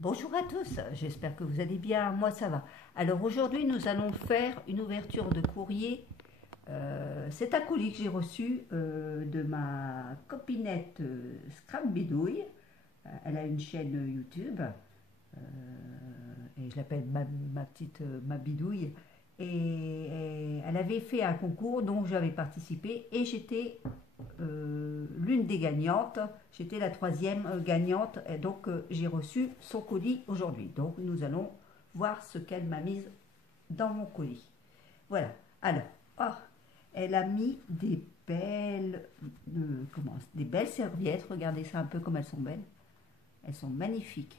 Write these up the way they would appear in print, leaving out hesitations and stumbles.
Bonjour à tous, j'espère que vous allez bien, moi ça va. Alors aujourd'hui nous allons faire une ouverture de courrier. C'est un colis que j'ai reçu de ma copinette Scrap Bidouille. Elle a une chaîne YouTube et je l'appelle ma petite ma bidouille. Et elle avait fait un concours dont j'avais participé et j'étais l'une des gagnantes. J'étais la troisième gagnante et donc j'ai reçu son colis aujourd'hui. Donc nous allons voir ce qu'elle m'a mis dans mon colis. Voilà. Alors, oh, elle a mis des belles, des belles serviettes. Regardez ça un peu comme elles sont belles. Elles sont magnifiques.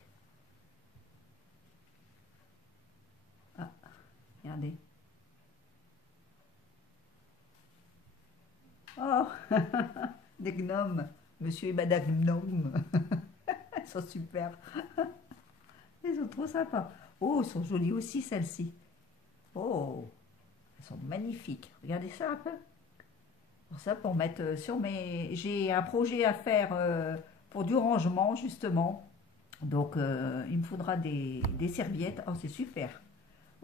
Ah, regardez. Oh, des gnomes. Monsieur et Madame Gnome. Elles sont super. Elles sont trop sympas. Oh, elles sont jolies aussi celles-ci. Oh, elles sont magnifiques. Regardez ça un peu. Pour ça, pour mettre sur mes... J'ai un projet à faire pour du rangement, justement. Donc, il me faudra des serviettes. Oh, c'est super.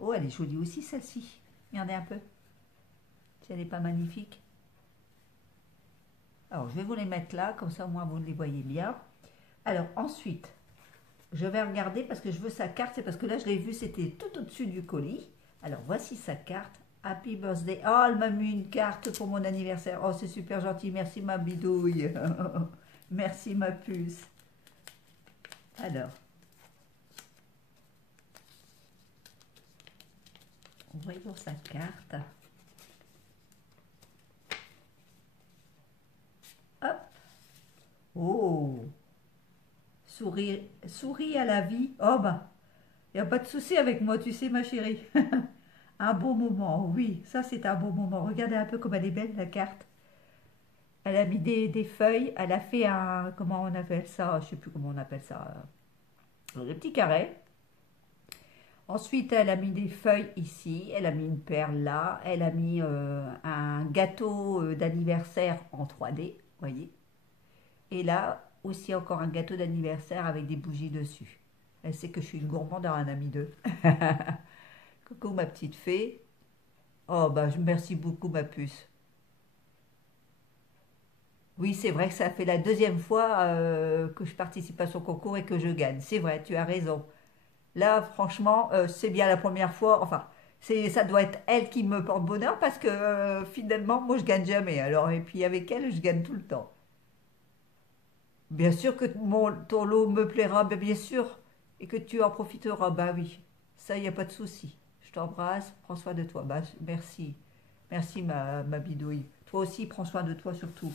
Oh, elle est jolie aussi, celle-ci. Regardez un peu. Si elle n'est pas magnifique. Alors, je vais vous les mettre là, comme ça, au moins, vous les voyez bien. Alors, ensuite, je vais regarder parce que je veux sa carte. C'est parce que là, je l'ai vu, c'était tout au-dessus du colis. Alors, voici sa carte. Happy birthday. Oh, elle m'a mis une carte pour mon anniversaire. Oh, c'est super gentil. Merci, ma bidouille. Merci, ma puce. Alors, voyons sa carte. Hop. Oh, souris à la vie. Oh, bah, il n'y a pas de souci avec moi, tu sais, ma chérie. Un beau moment, oui, ça c'est un beau moment. Regardez un peu comme elle est belle, la carte. Elle a mis des feuilles, elle a fait un, comment on appelle ça, je sais plus comment on appelle ça, le petit carré. Ensuite, elle a mis des feuilles ici, elle a mis une perle là, elle a mis un gâteau d'anniversaire en 3D, voyez. Et là, aussi encore un gâteau d'anniversaire avec des bougies dessus. Elle sait que je suis une gourmande, elle en a mis deux. Coucou ma petite fée. Oh bah merci beaucoup ma puce. Oui, c'est vrai que ça fait la deuxième fois que je participe à son concours et que je gagne. C'est vrai, tu as raison. Là, franchement, c'est bien la première fois. Enfin, ça doit être elle qui me porte bonheur parce que finalement, moi, je gagne jamais. Alors, et puis avec elle, je gagne tout le temps. Bien sûr que ton lot me plaira, bien sûr, et que tu en profiteras. Bah oui, ça, il n'y a pas de souci. Je t'embrasse, prends soin de toi. Bah, merci. Merci, ma bidouille. Toi aussi, prends soin de toi surtout.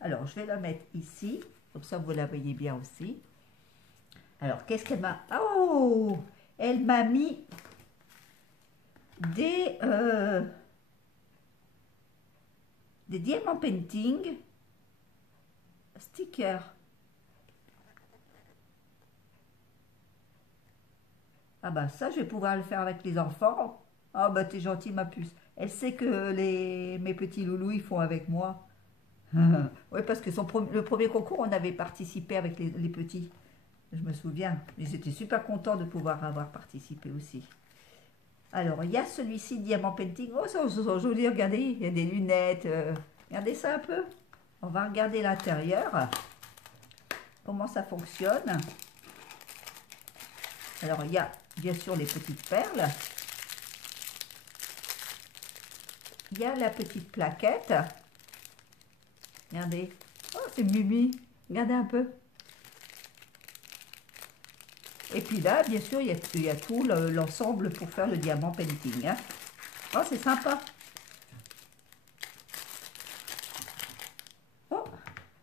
Alors, je vais la mettre ici, comme ça vous la voyez bien aussi. Alors, qu'est-ce qu'elle m'a... Oh! Elle m'a mis des, euh, des diamants painting stickers. Ah bah ça, je vais pouvoir le faire avec les enfants. Ah bah t'es gentil, ma puce. Elle sait que mes petits loulous, ils font avec moi. Oui, parce que le premier concours, on avait participé avec les petits. Je me souviens. Ils étaient super contents de pouvoir avoir participé aussi. Alors, il y a celui-ci, Diamant Painting. Oh, ça, c'est joli, regardez. Il y a des lunettes. Regardez ça un peu. On va regarder l'intérieur. Comment ça fonctionne. Alors, il y a bien sûr les petites perles. Il y a la petite plaquette. Regardez. Oh, c'est Mimi. Regardez un peu. Et puis là, bien sûr, il y a tout l'ensemble pour faire le diamant painting. Hein. Oh, c'est sympa. Oh,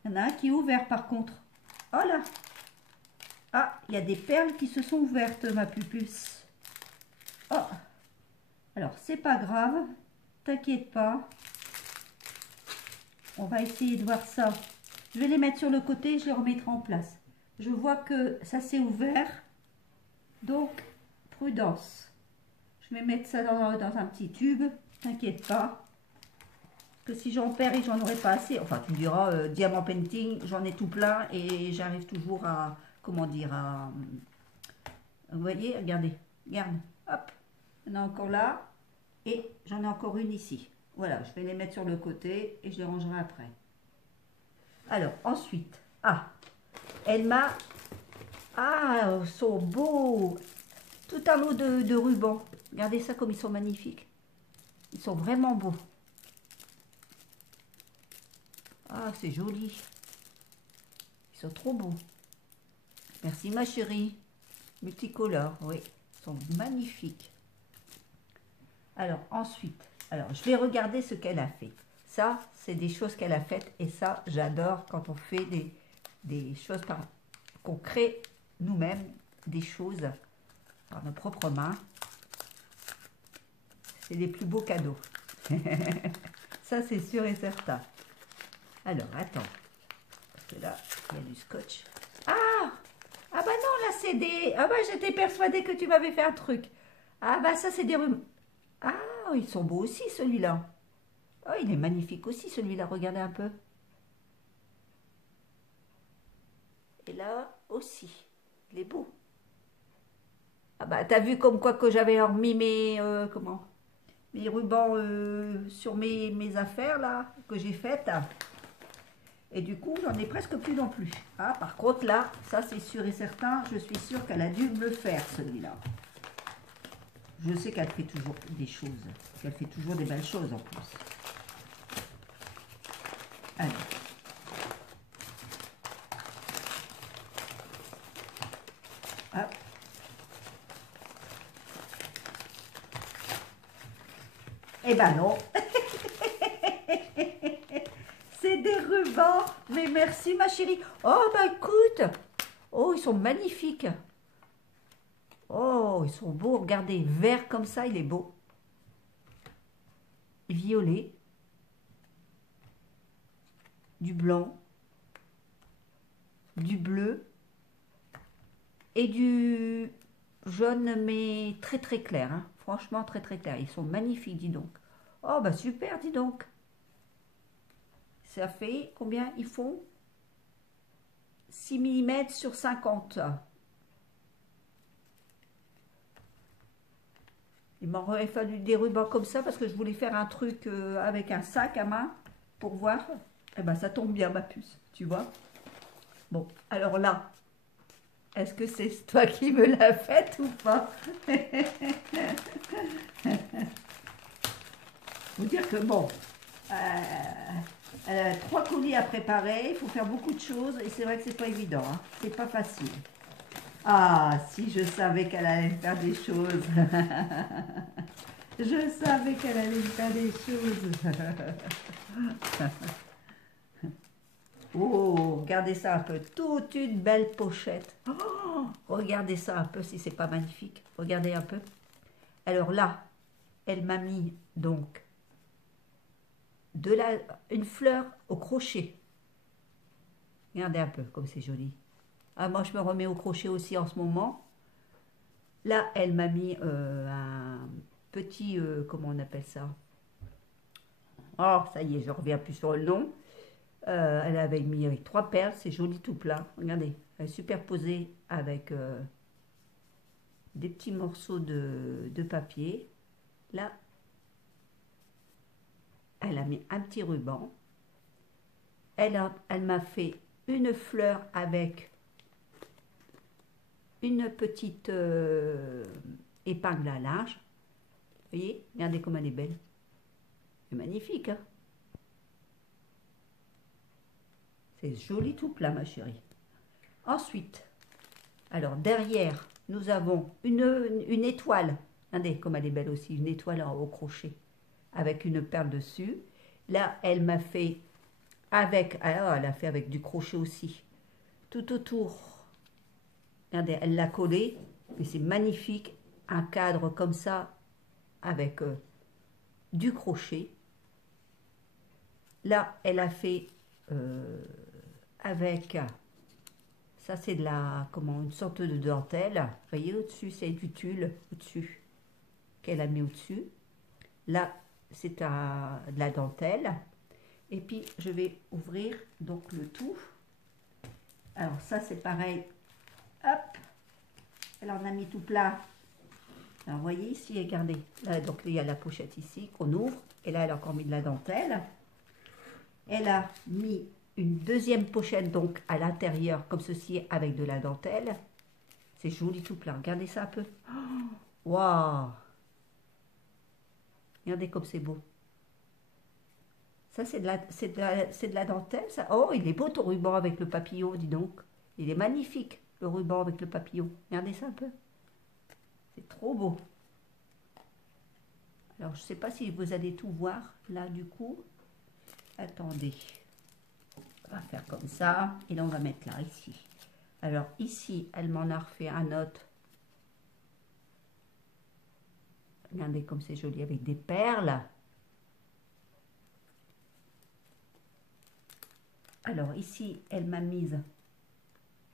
il y en a un qui est ouvert par contre. Oh là. Ah, il y a des perles qui se sont ouvertes, ma pupuce. Oh, alors c'est pas grave. T'inquiète pas. On va essayer de voir ça. Je vais les mettre sur le côté, je les remettrai en place. Je vois que ça s'est ouvert. Donc, prudence. Je vais mettre ça dans un petit tube. T'inquiète pas. Que si j'en perds et j'en aurai pas assez, enfin tu me diras, diamant painting, j'en ai tout plein et j'arrive toujours à, comment dire, Vous voyez, regardez, regarde, hop, il y en a encore là, et j'en ai encore une ici. Voilà, je vais les mettre sur le côté et je les rangerai après. Alors, ensuite, ah, elle m'a, ah, ils sont beaux, tout un lot de rubans. Regardez ça comme ils sont magnifiques. Ils sont vraiment beaux. Ah, c'est joli. Ils sont trop beaux. Merci ma chérie. Multicolores, oui. Ils sont magnifiques. Alors, ensuite, alors, je vais regarder ce qu'elle a fait. Ça, c'est des choses qu'elle a faites. Et ça, j'adore quand on fait des choses qu'on crée nous-mêmes, des choses par nos propres mains. C'est les plus beaux cadeaux. Ça, c'est sûr et certain. Alors, attends. Parce que là, il y a du scotch. Ah! Ah bah non, là, c'est des... Ah bah, j'étais persuadée que tu m'avais fait un truc. Ah bah, ça, c'est des rhumes. Ah, ils sont beaux aussi, celui-là. Oh, il est magnifique aussi, celui-là. Regardez un peu. Et là aussi. Il est beau. Ah bah, t'as vu comme quoi que j'avais remis mes... comment? Mes rubans sur mes affaires, là, que j'ai faites. Et du coup, j'en ai presque plus non plus. Ah, par contre, là, ça c'est sûr et certain, je suis sûre qu'elle a dû me le faire, celui-là. Je sais qu'elle fait toujours des choses, qu'elle fait toujours des belles choses en plus. Allez. Hop. Eh ben non. C'est des rubans. Mais merci ma chérie. Oh bah écoute. Oh, ils sont magnifiques. Oh, ils sont beaux. Regardez, vert comme ça, il est beau. Violet. Du blanc. Du bleu. Et du jaune, mais très très clair. Hein. Franchement, très très clair. Ils sont magnifiques, dis donc. Oh, bah super, dis donc. Ça fait combien ils font? 6 mm sur 50. Il m'aurait fallu des rubans comme ça parce que je voulais faire un truc avec un sac à main pour voir. Eh ben, ça tombe bien, ma puce, tu vois. Bon, alors là, est-ce que c'est toi qui me l'as faite ou pas? Faut dire que bon, elle a 3 colis à préparer, il faut faire beaucoup de choses et c'est vrai que c'est pas évident, hein. C'est pas facile. Ah, si je savais qu'elle allait me faire des choses. Je savais qu'elle allait me faire des choses. Oh, regardez ça un peu. Toute une belle pochette. Oh, regardez ça un peu si c'est pas magnifique. Regardez un peu. Alors là, elle m'a mis donc une fleur au crochet. Regardez un peu comme c'est joli. Ah, moi, je me remets au crochet aussi en ce moment. Là, elle m'a mis un petit... comment on appelle ça? Oh, ça y est, je reviens plus sur le nom. Elle avait mis avec 3 perles, c'est joli tout plat. Regardez, elle est superposée avec des petits morceaux de papier. Là, elle a mis un petit ruban. Elle m'a fait une fleur avec une petite épingle à linge. Vous voyez, regardez comme elle est belle. C'est magnifique, hein? C'est joli tout plat, ma chérie. Ensuite, alors derrière, nous avons une étoile. Regardez comme elle est belle aussi, une étoile au crochet avec une perle dessus. Là, elle m'a fait avec, alors elle a fait avec du crochet aussi, tout autour. Regardez, elle l'a collé, mais c'est magnifique, un cadre comme ça avec du crochet. Là, elle a fait avec, ça c'est de la, comment, une sorte de dentelle. Vous voyez, au-dessus, c'est du tulle, au-dessus, qu'elle a mis au-dessus. Là, c'est de la dentelle. Et puis, je vais ouvrir donc le tout. Alors, ça, c'est pareil. Hop. elle en a mis tout plein. Alors, vous voyez ici, regardez. Là, donc, il y a la pochette ici qu'on ouvre. Et là, elle a encore mis de la dentelle. Elle a mis une deuxième pochette, donc, à l'intérieur, comme ceci, avec de la dentelle. C'est joli tout plein. Regardez ça un peu. Waouh! Regardez comme c'est beau. Ça, c'est de la dentelle, ça. Oh, il est beau ton ruban avec le papillon, dis donc. Il est magnifique, le ruban avec le papillon. Regardez ça un peu. C'est trop beau. Alors, je ne sais pas si vous allez tout voir, là, du coup. Attendez. On va faire comme ça. Et là, on va mettre là, ici. Alors, ici, elle m'en a refait un autre. Regardez comme c'est joli, avec des perles. Alors, ici, elle m'a mise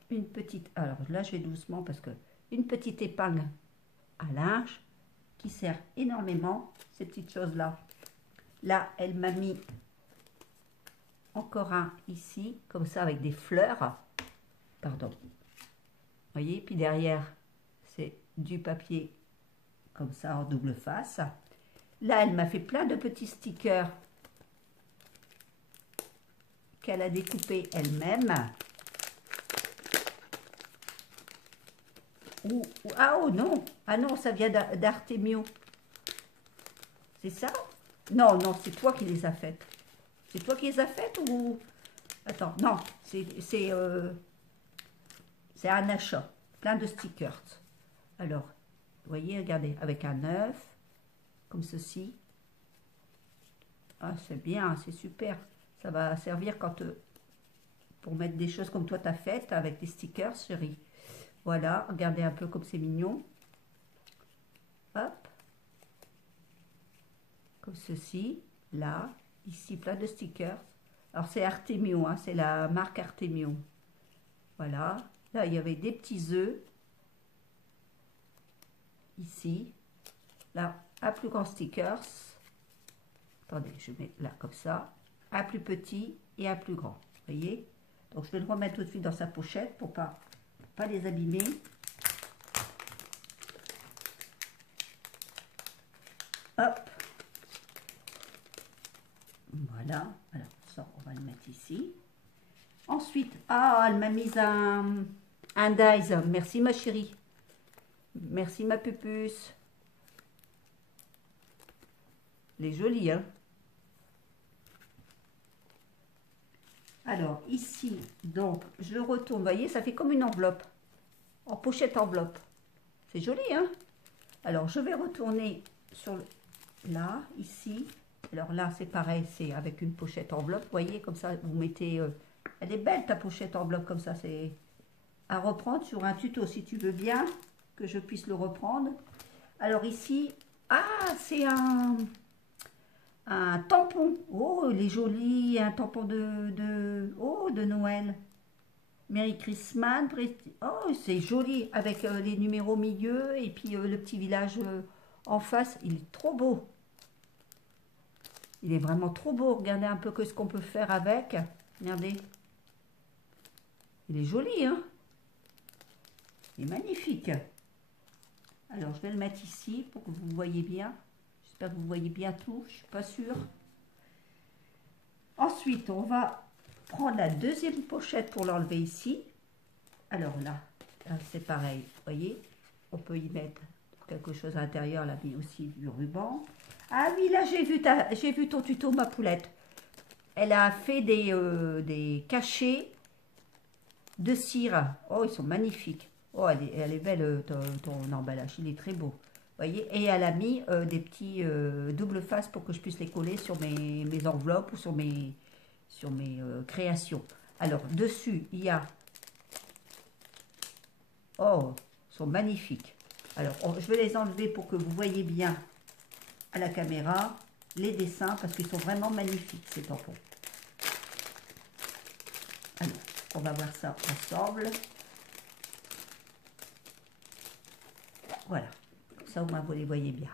une petite... Alors, là, je vais doucement parce que... Une petite épingle à linge qui sert énormément, ces petites choses-là. Là, elle m'a mis encore un ici, comme ça, avec des fleurs. Pardon. Vous voyez, puis derrière, c'est du papier comme ça en double face. Là, elle m'a fait plein de petits stickers qu'elle a découpés elle-même. Ah oh non, ah non, ça vient d'Artemio. C'est ça? Non, non, c'est toi qui les as faites. C'est toi qui les as faites ou... Attends, non, c'est un achat. Plein de stickers. Alors, vous voyez, regardez, avec un œuf, comme ceci. Ah, c'est bien, c'est super. Ça va servir quand pour mettre des choses comme toi t'as faites avec des stickers, chérie. Voilà, regardez un peu comme c'est mignon. Hop. Comme ceci, là, ici, plein de stickers. Alors, c'est Artemio, hein, c'est la marque Artemio. Voilà. Là, il y avait des petits œufs. Ici. Là, un plus grand stickers. Attendez, je mets là comme ça. Un plus petit et un plus grand. Vous voyez? Donc, je vais le remettre tout de suite dans sa pochette pour pas les abîmer. Hop. Voilà. Alors, ça, on va le mettre ici. Ensuite, ah, elle m'a mis un dies. Merci, ma chérie. Merci, ma pupuce. Elle est jolie, hein? Alors, ici, donc, je le retourne. Vous voyez, ça fait comme une enveloppe. En pochette enveloppe. C'est joli, hein? Alors, je vais retourner sur là, ici. Alors là, c'est pareil, c'est avec une pochette enveloppe. Vous voyez, comme ça, vous mettez... elle est belle, ta pochette enveloppe, comme ça. C'est à reprendre sur un tuto, si tu veux bien, que je puisse le reprendre. Alors ici, ah, c'est un tampon. Oh, il est joli, un tampon de Noël. Merry Christmas. Oh, c'est joli, avec les numéros au milieu et puis le petit village en face. Il est trop beau. Il est vraiment trop beau. Regardez un peu ce qu'on peut faire avec. Regardez. Il est joli, hein? Il est magnifique. Alors, je vais le mettre ici pour que vous voyez bien. J'espère que vous voyez bien tout. Je ne suis pas sûre. Ensuite, on va prendre la deuxième pochette pour l'enlever ici. Alors là, c'est pareil. Vous voyez, on peut y mettre quelque chose à l'intérieur. Là, mais aussi du ruban. Ah oui, là, j'ai vu ton tuto, ma poulette. Elle a fait des cachets de cire. Oh, ils sont magnifiques. Oh, elle est belle, ton emballage. Il est très beau. Vous voyez, et elle a mis des petits double face pour que je puisse les coller sur mes enveloppes ou sur mes créations. Alors, dessus, il y a... Oh, ils sont magnifiques. Alors, je vais les enlever pour que vous voyez bien à la caméra les dessins parce qu'ils sont vraiment magnifiques, ces tampons. Alors, on va voir ça ensemble. Voilà, ça au moins vous les voyez bien.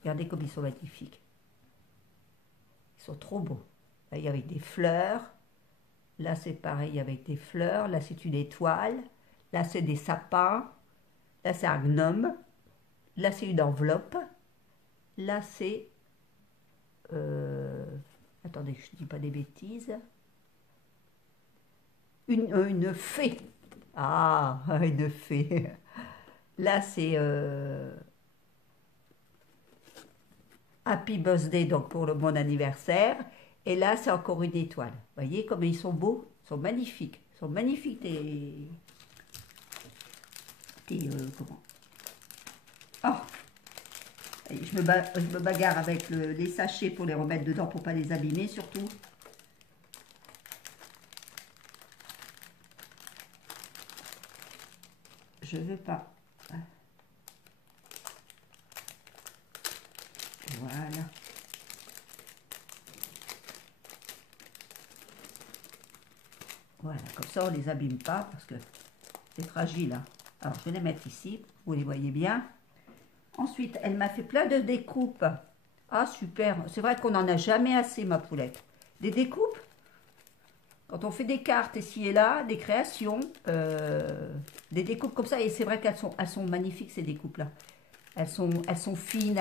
Regardez comme ils sont magnifiques. Ils sont trop beaux. Là, il y a avec des fleurs. Là, c'est pareil avec des fleurs. Là, c'est une étoile. Là, c'est des sapins. Là, c'est un gnome. Là, c'est une enveloppe. Là, c'est... attendez, je ne dis pas des bêtises. Une fée. Ah, une fée. Là, c'est Happy Birthday, donc pour mon anniversaire. Et là, c'est encore une étoile. Vous voyez comme ils sont beaux? Ils sont magnifiques. Ils sont magnifiques, comment? Oh, je me bagarre avec les sachets pour les remettre dedans, pour pas les abîmer surtout. Je veux pas. Voilà. Voilà, comme ça on les abîme pas parce que c'est fragile, hein. Alors je vais les mettre ici, vous les voyez bien. Ensuite, elle m'a fait plein de découpes. Ah super, c'est vrai qu'on n'en a jamais assez ma poulette. Des découpes, quand on fait des cartes ici et là, des créations, des découpes comme ça, et c'est vrai elles sont magnifiques ces découpes-là. Elles sont fines,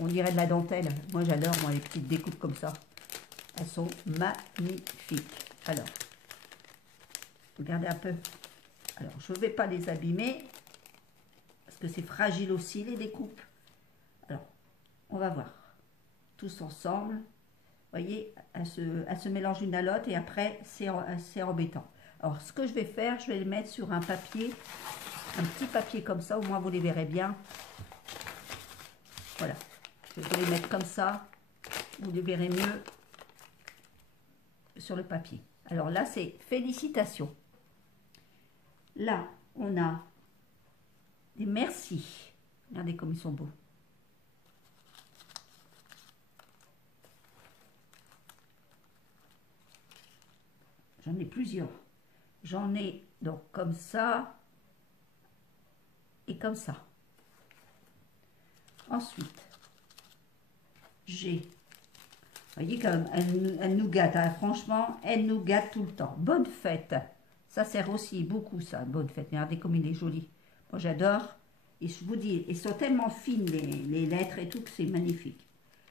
on dirait de la dentelle. Moi j'adore moi, les petites découpes comme ça. Elles sont magnifiques. Alors, regardez un peu. Alors, je ne vais pas les abîmer, parce que c'est fragile aussi, les découpes. Alors, on va voir. Tous ensemble. Vous voyez, elles se mélangent une à l'autre, et après, c'est embêtant. Alors, ce que je vais faire, je vais les mettre sur un papier, un petit papier comme ça, au moins vous les verrez bien. Voilà. Je vais les mettre comme ça, vous les verrez mieux sur le papier. Alors là, c'est félicitations. Là, on a des merci. Regardez comme ils sont beaux. J'en ai plusieurs. J'en ai donc comme ça et comme ça. Ensuite, j'ai, vous voyez comme elle nous gâte, hein. Franchement, elle nous gâte tout le temps. Bonne fête. Ça sert aussi beaucoup ça, bonne fête. Regardez comme il est joli. Moi j'adore. Et je vous dis, ils sont tellement fines les lettres et tout que c'est magnifique.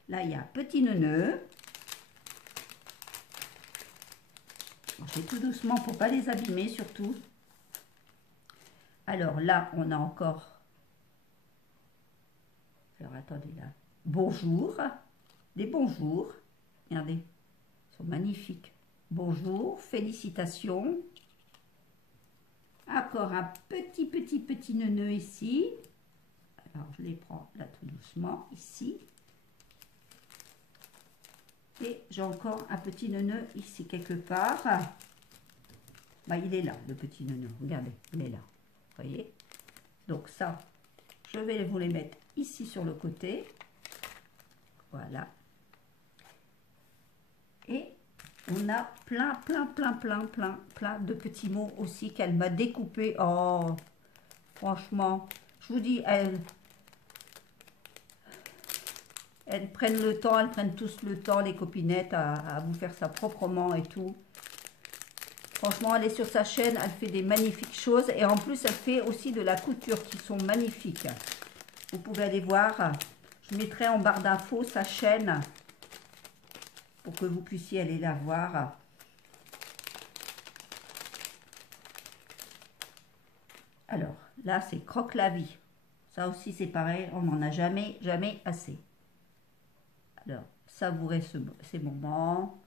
Là, il y a petit neuneu. Je fais tout doucement pour ne pas les abîmer surtout. Alors là, on a encore... Alors attendez là. Bonjour. Des bonjours. Regardez. Ils sont magnifiques. Bonjour. Félicitations. Encore un petit neuneu ici. Alors je les prends là tout doucement ici. Et j'ai encore un petit neuneu ici quelque part. Bah, il est là, le petit neuneu. Regardez, il est là. Vous voyez? Donc ça, je vais vous les mettre ici sur le côté. Voilà. Et on a plein de petits mots aussi qu'elle m'a découpé. Oh, franchement, je vous dis, elles prennent le temps, elles prennent tous le temps, les copinettes, à vous faire ça proprement et tout. Franchement, elle est sur sa chaîne, elle fait des magnifiques choses. Et en plus, elle fait aussi de la couture qui sont magnifiques. Vous pouvez aller voir. Je mettrai en barre d'infos sa chaîne pour que vous puissiez aller la voir. Alors, là, c'est Croque la vie. Ça aussi, c'est pareil, on n'en a jamais assez. Alors, savourer ces moments.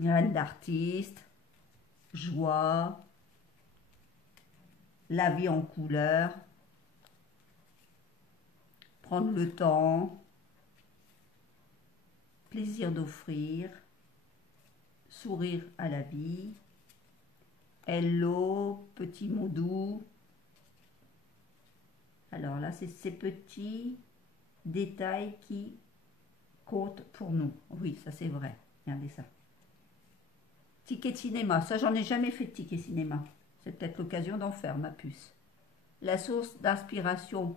Graines d'artiste. Joie. La vie en couleur. Prendre le temps. Plaisir d'offrir. Sourire à la vie. Hello, petit mot doux. Alors là, c'est ces petits détails qui comptent pour nous. Oui, ça c'est vrai. Regardez ça. Ticket de cinéma. Ça, j'en ai jamais fait de ticket cinéma. C'est peut-être l'occasion d'en faire, ma puce. La source d'inspiration.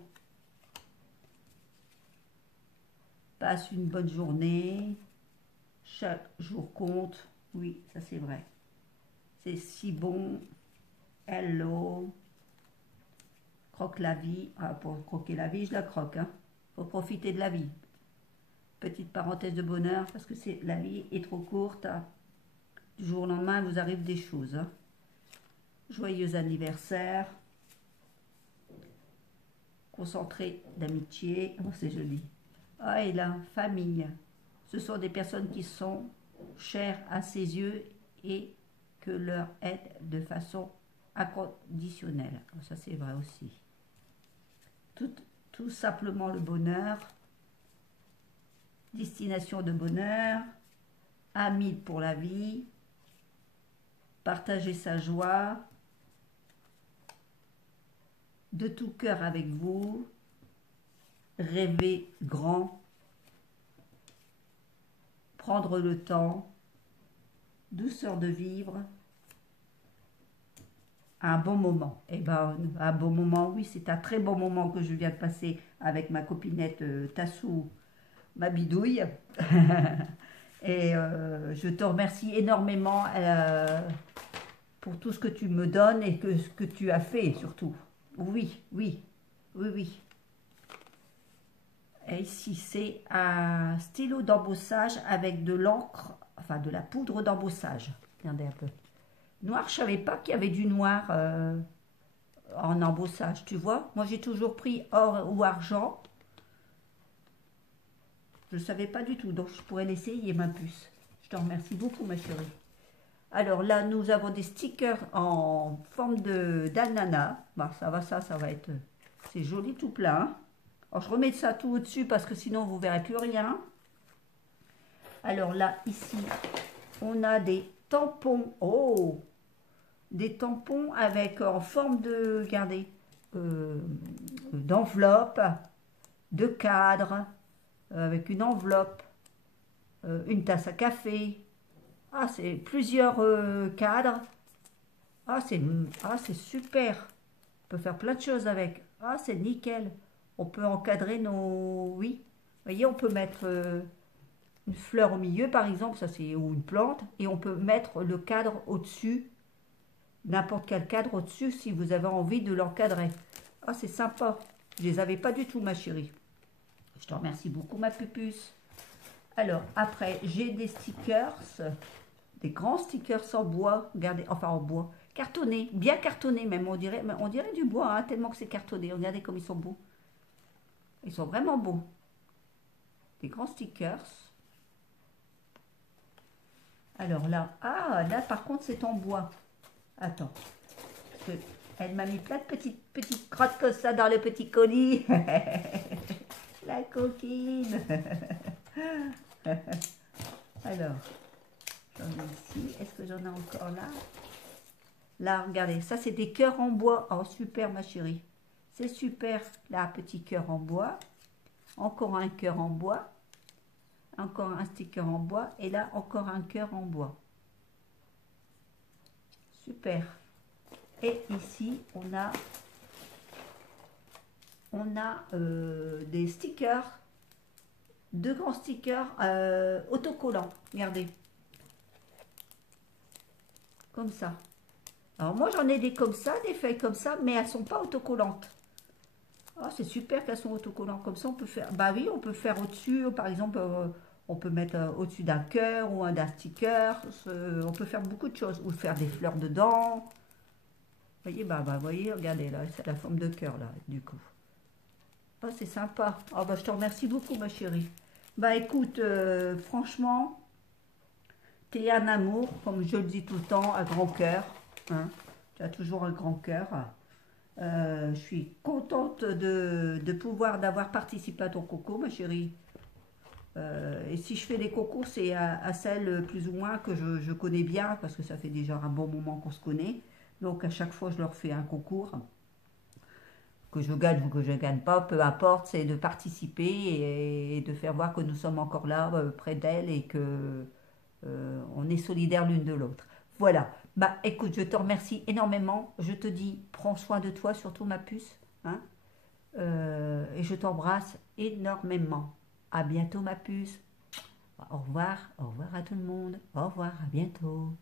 Passe une bonne journée. Chaque jour compte. Oui, ça c'est vrai. C'est si bon. Hello. croque la vie. Ah, pour croquer la vie, je la croque. Hein. Faut profiter de la vie. Petite parenthèse de bonheur, parce que la vie est trop courte. Du jour au lendemain, il vous arrive des choses. Hein. Joyeux anniversaire. Concentré d'amitié. Oh, c'est joli. Ah, et là, famille. Ce sont des personnes qui sont chères à ses yeux et que leur aide de façon inconditionnelle. Ça, c'est vrai aussi. Tout simplement le bonheur. Destination de bonheur. Amis pour la vie. Partager sa joie. De tout cœur avec vous. Rêver grand. Prendre le temps. Douceur de vivre. Un bon moment. Eh ben, un bon moment, oui, c'est un très bon moment que je viens de passer avec ma copinette Tassou, ma bidouille. Et je te remercie énormément pour tout ce que tu me donnes et ce que tu as fait surtout. Oui, oui, oui, oui. Et ici, c'est un stylo d'embossage avec de l'encre, enfin de la poudre d'embossage. Regardez un peu. Noir, je ne savais pas qu'il y avait du noir en embossage, tu vois. Moi, j'ai toujours pris or ou argent. Je ne savais pas du tout, donc je pourrais l'essayer, ma puce. Je te remercie beaucoup, ma chérie. Alors là, nous avons des stickers en forme d'ananas. Bah, ça va être... C'est joli tout plein. Alors, je remets ça tout au-dessus parce que sinon, vous ne verrez plus rien. Alors là, ici, on a des tampons. Oh! Des tampons avec en forme de, regardez, d'enveloppe, de cadre, avec une enveloppe, une tasse à café. Ah, c'est plusieurs cadres. C'est super. On peut faire plein de choses avec. Ah, c'est nickel. On peut encadrer nos... Oui. Vous voyez, on peut mettre une fleur au milieu, par exemple, ça c'est ou une plante, et on peut mettre le cadre au-dessus, n'importe quel cadre au-dessus, si vous avez envie de l'encadrer. Ah, c'est sympa. Je les avais pas du tout, ma chérie. Je te remercie beaucoup, ma pupuce. Alors, après, j'ai des stickers, des grands stickers en bois, regardez, enfin en bois, cartonnés, bien cartonnés même, on dirait du bois, hein, tellement que c'est cartonné. Regardez comme ils sont beaux. Ils sont vraiment beaux. Des grands stickers. Alors là, là par contre c'est en bois. Attends, parce que elle m'a mis plein de petites crottes comme ça dans le petit colis. La coquine. Alors, j'en ai ici. Est-ce que j'en ai encore là? Là, regardez, ça c'est des cœurs en bois. Oh, super ma chérie. C'est super. Là, petit cœur en bois. Encore un cœur en bois. Encore un sticker en bois. Et là, encore un cœur en bois. Super. Et ici, on a des stickers, deux grands stickers autocollants. Regardez. Comme ça. Alors moi, j'en ai des comme ça, des feuilles comme ça, mais elles ne sont pas autocollantes. Oh, c'est super qu'elles sont autocollantes. Comme ça, on peut faire... Bah oui, on peut faire au-dessus, par exemple... on peut mettre au-dessus d'un cœur ou d'un sticker. On peut faire beaucoup de choses. Ou faire des fleurs dedans. Vous voyez, voyez, regardez, là, c'est la forme de cœur, là, du coup. Oh, c'est sympa. Oh, je te remercie beaucoup, ma chérie. Bah, écoute, franchement, t'es un amour, comme je le dis tout le temps, un grand cœur. Hein. Tu as toujours un grand cœur. Je suis contente de pouvoir d'avoir participé à ton concours, ma chérie. Et si je fais des concours, c'est à celles plus ou moins que je connais bien, parce que ça fait déjà un bon moment qu'on se connaît. Donc à chaque fois, je leur fais un concours. Que je gagne ou que je ne gagne pas, peu importe, c'est de participer et de faire voir que nous sommes encore là, près d'elles, et que on est solidaires l'une de l'autre. Voilà. Bah écoute, je te remercie énormément. Je te dis, prends soin de toi, surtout ma puce. Hein. Et je t'embrasse énormément. À bientôt ma puce. Au revoir à tout le monde. Au revoir, à bientôt.